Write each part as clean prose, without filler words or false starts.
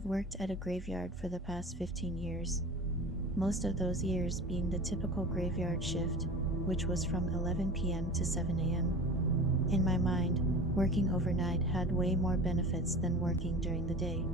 have worked at a graveyard for the past 15 years, most of those years being the typical graveyard shift, which was from 11 p.m. to 7 a.m. In my mind, working overnight had way more benefits than working during the day.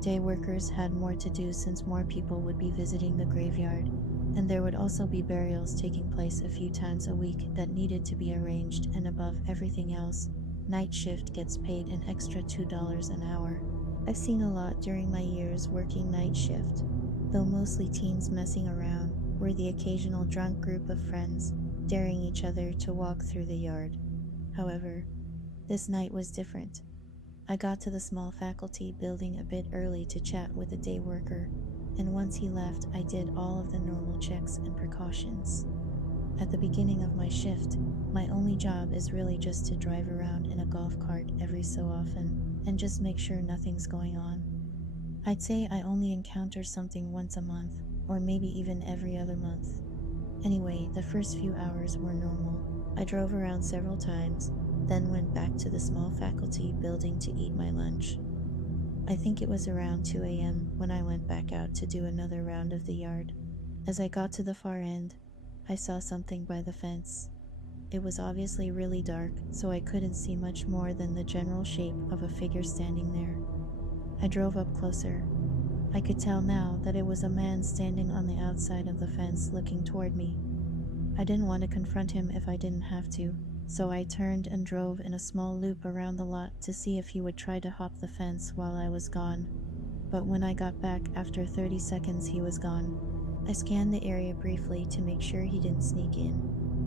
Day workers had more to do since more people would be visiting the graveyard, and there would also be burials taking place a few times a week that needed to be arranged, and above everything else, night shift gets paid an extra $2 an hour. I've seen a lot during my years working night shift, though mostly teens messing around, or the occasional drunk group of friends daring each other to walk through the yard. However, this night was different. I got to the small faculty building a bit early to chat with a day worker, and once he left, I did all of the normal checks and precautions. At the beginning of my shift, my only job is really just to drive around in a golf cart every so often and just make sure nothing's going on. I'd say I only encounter something once a month, or maybe even every other month. Anyway, the first few hours were normal. I drove around several times, then went back to the small faculty building to eat my lunch. I think it was around 2 a.m. when I went back out to do another round of the yard. As I got to the far end, I saw something by the fence. It was obviously really dark, so I couldn't see much more than the general shape of a figure standing there. I drove up closer. I could tell now that it was a man standing on the outside of the fence looking toward me. I didn't want to confront him if I didn't have to, so I turned and drove in a small loop around the lot to see if he would try to hop the fence while I was gone. But when I got back after 30 seconds, he was gone. I scanned the area briefly to make sure he didn't sneak in,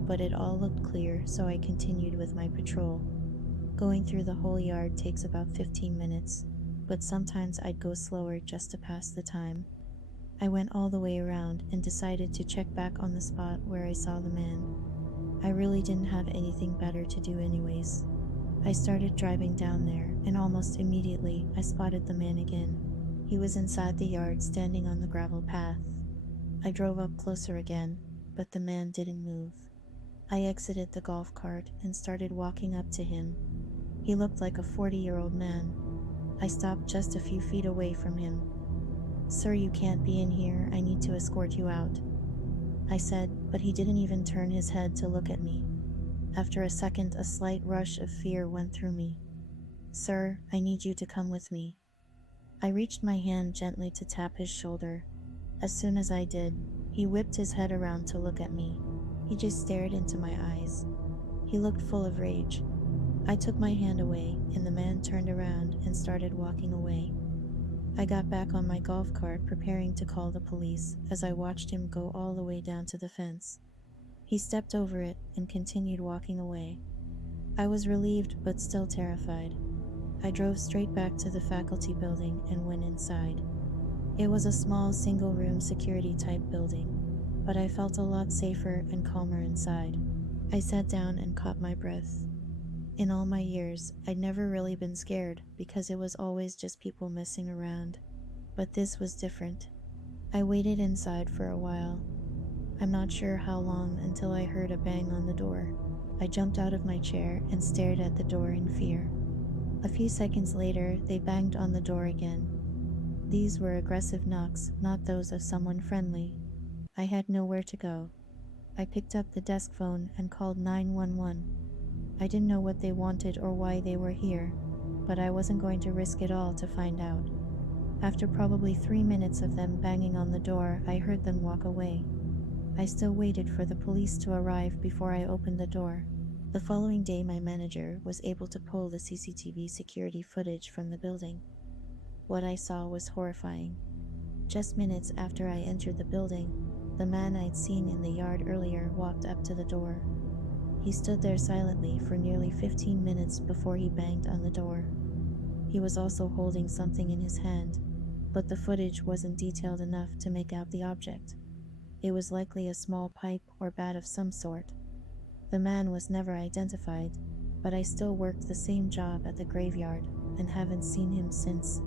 but it all looked clear, so I continued with my patrol. Going through the whole yard takes about 15 minutes, but sometimes I'd go slower just to pass the time. I went all the way around and decided to check back on the spot where I saw the man. I really didn't have anything better to do anyways. I started driving down there, and almost immediately I spotted the man again. He was inside the yard standing on the gravel path. I drove up closer again, but the man didn't move. I exited the golf cart and started walking up to him. He looked like a 40-year-old man. I stopped just a few feet away from him. "Sir, you can't be in here. I need to escort you out," I said, but he didn't even turn his head to look at me. After a second, a slight rush of fear went through me. "Sir, I need you to come with me." I reached my hand gently to tap his shoulder. As soon as I did, he whipped his head around to look at me. He just stared into my eyes. He looked full of rage. I took my hand away, and the man turned around and started walking away. I got back on my golf cart preparing to call the police as I watched him go all the way down to the fence. He stepped over it and continued walking away. I was relieved but still terrified. I drove straight back to the faculty building and went inside. It was a small single-room security type building, but I felt a lot safer and calmer inside. I sat down and caught my breath. In all my years, I'd never really been scared because it was always just people messing around. But this was different. I waited inside for a while. I'm not sure how long until I heard a bang on the door. I jumped out of my chair and stared at the door in fear. A few seconds later, they banged on the door again. These were aggressive knocks, not those of someone friendly. I had nowhere to go. I picked up the desk phone and called 911. I didn't know what they wanted or why they were here, but I wasn't going to risk it all to find out. After probably 3 minutes of them banging on the door, I heard them walk away. I still waited for the police to arrive before I opened the door. The following day, my manager was able to pull the CCTV security footage from the building. What I saw was horrifying. Just minutes after I entered the building, the man I'd seen in the yard earlier walked up to the door. He stood there silently for nearly 15 minutes before he banged on the door. He was also holding something in his hand, but the footage wasn't detailed enough to make out the object. It was likely a small pipe or bat of some sort. The man was never identified, but I still worked the same job at the graveyard and haven't seen him since.